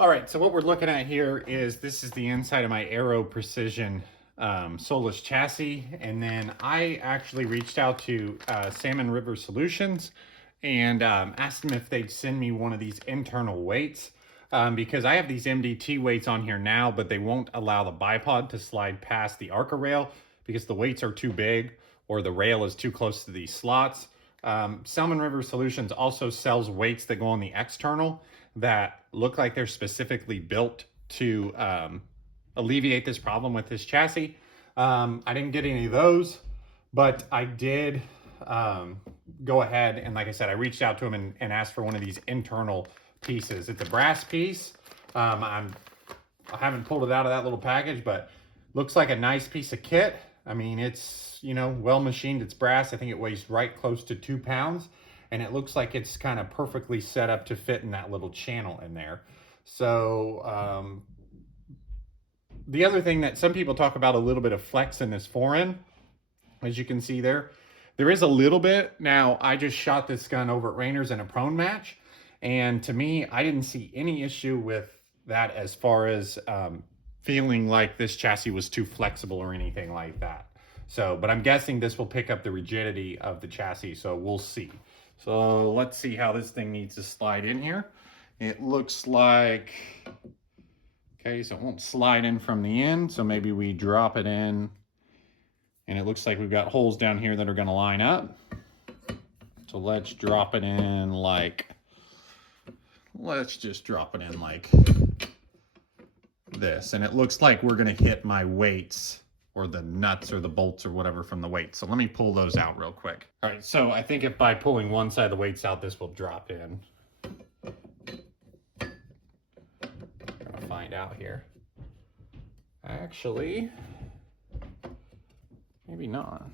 All right, so what we're looking at here is this is the inside of my Aero Precision Solus chassis. And then I actually reached out to Salmon River Solutions and asked them if they'd send me one of these internal weights because I have these MDT weights on here now, but they won't allow the bipod to slide past the Arca rail because the weights are too big or the rail is too close to these slots. Salmon River Solutions also sells weights that go on the external that look like they're specifically built to alleviate this problem with this chassis. I didn't get any of those, but I did go ahead and, like I said, I reached out to him and asked for one of these internal pieces. It's a brass piece. I haven't pulled it out of that little package, but looks like a nice piece of kit. I mean, it's, you know, well machined, it's brass. I think it weighs right close to 2 pounds. And it looks like it's kind of perfectly set up to fit in that little channel in there. So the other thing that some people talk about, a little bit of flex in this forend, as you can see there is a little bit. Now, I just shot this gun over at Rainer's in a prone match, and to me, I didn't see any issue with that as far as feeling like this chassis was too flexible or anything like that. So, but I'm guessing this will pick up the rigidity of the chassis, so we'll see. So let's see how this thing needs to slide in here. It looks like, okay, so it won't slide in from the end, so maybe we drop it in, and it looks like we've got holes down here that are gonna line up. So let's drop it in like, let's just drop it in like this, and it looks like we're gonna hit my weights or the nuts or the bolts or whatever from the weight. So let me pull those out real quick. All right, so I think if by pulling one side of the weights out, this will drop in. Gonna find out here. Actually, maybe not.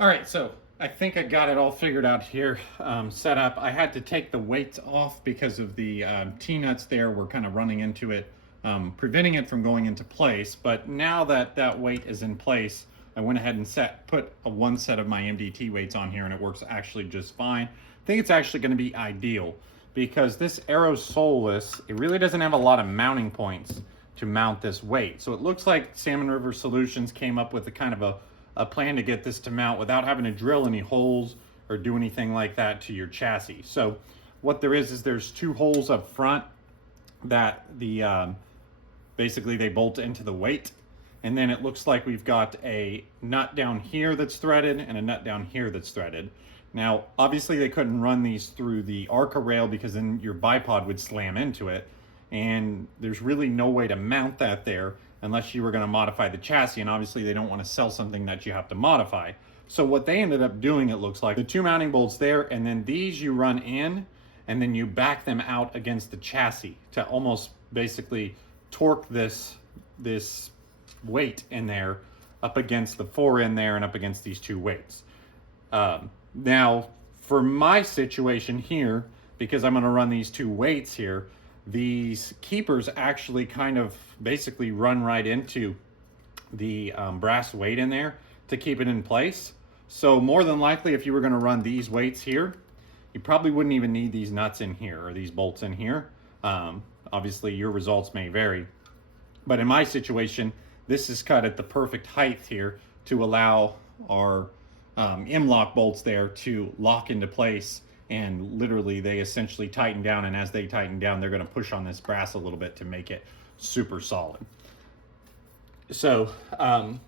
All right, so I think I got it all figured out here, set up. I had to take the weights off because of the T-nuts there were kind of running into it, preventing it from going into place. But now that that weight is in place, I went ahead and put one set of my MDT weights on here, and it works actually just fine. I think it's actually going to be ideal because this Aero Solus, it really doesn't have a lot of mounting points to mount this weight. So it looks like Salmon River Solutions came up with a kind of a plan to get this to mount without having to drill any holes or do anything like that to your chassis. So what there is there's 2 holes up front that the basically they bolt into the weight, and then it looks like we've got a nut down here that's threaded and a nut down here that's threaded. Now obviously they couldn't run these through the Arca rail because then your bipod would slam into it, and there's really no way to mount that there unless you were going to modify the chassis, and obviously they don't want to sell something that you have to modify. So what they ended up doing, it looks like, the 2 mounting bolts there, and then these you run in, and then you back them out against the chassis to almost basically torque this weight in there up against the Fore in there and up against these 2 weights. Now, for my situation here, because I'm going to run these 2 weights here, these keepers actually kind of basically run right into the brass weight in there to keep it in place. So more than likely, if you were going to run these weights here, you probably wouldn't even need these nuts in here or these bolts in here. Obviously your results may vary, but in my situation, this is cut at the perfect height here to allow our M-lock bolts there to lock into place, and literally they essentially tighten down, and as they tighten down, they're going to push on this brass a little bit to make it super solid. So an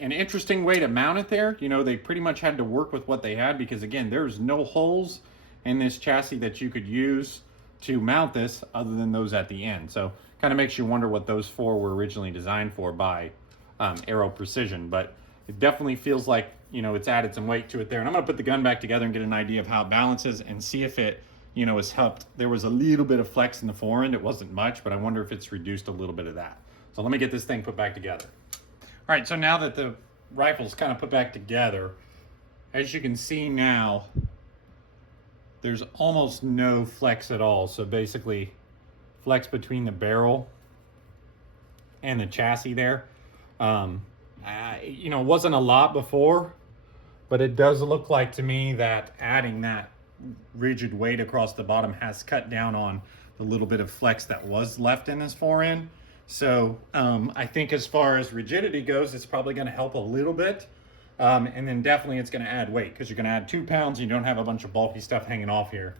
interesting way to mount it there. You know, they pretty much had to work with what they had because, again, there's no holes in this chassis that you could use to mount this other than those at the end. So kind of makes you wonder what those 4 were originally designed for by Aero Precision, but it definitely feels like, you know, it's added some weight to it there. And I'm gonna put the gun back together and get an idea of how it balances and see if it, you know, has helped. There was a little bit of flex in the forend. It wasn't much, but I wonder if it's reduced a little bit of that. So let me get this thing put back together. All right, so now that the rifle's kind of put back together, as you can see now, there's almost no flex at all. So basically, flex between the barrel and the chassis there. You know, it wasn't a lot before, but it does look like to me that adding that rigid weight across the bottom has cut down on the little bit of flex that was left in this fore end. So I think as far as rigidity goes, it's probably going to help a little bit. And then definitely it's going to add weight because you're going to add 2 pounds. You don't have a bunch of bulky stuff hanging off here.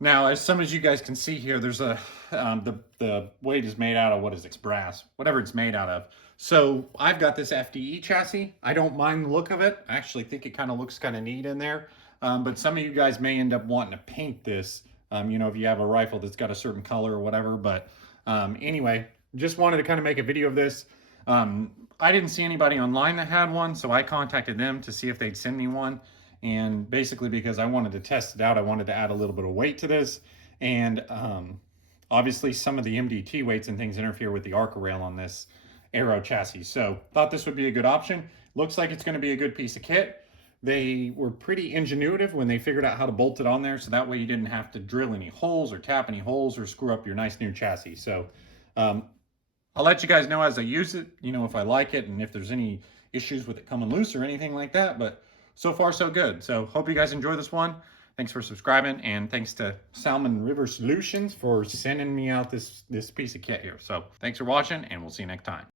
Now, as some as you guys can see here, there's a the weight is made out of, what is it, brass, whatever it's made out of. So I've got this FDE chassis. I don't mind the look of it. I actually think it kind of looks kind of neat in there. But some of you guys may end up wanting to paint this, you know, if you have a rifle that's got a certain color or whatever. But anyway, just wanted to kind of make a video of this. I didn't see anybody online that had one, so I contacted them to see if they'd send me one. And basically because I wanted to test it out, I wanted to add a little bit of weight to this. And obviously some of the MDT weights and things interfere with the Arca rail on this Aero chassis. So thought this would be a good option. Looks like it's going to be a good piece of kit. They were pretty ingenuitive when they figured out how to bolt it on there, so that way you didn't have to drill any holes or tap any holes or screw up your nice new chassis. So I'll let you guys know as I use it, you know, if I like it and if there's any issues with it coming loose or anything like that. But so far, so good. So hope you guys enjoy this one. Thanks for subscribing, and thanks to Salmon River Solutions for sending me out this piece of kit here. So thanks for watching, and we'll see you next time.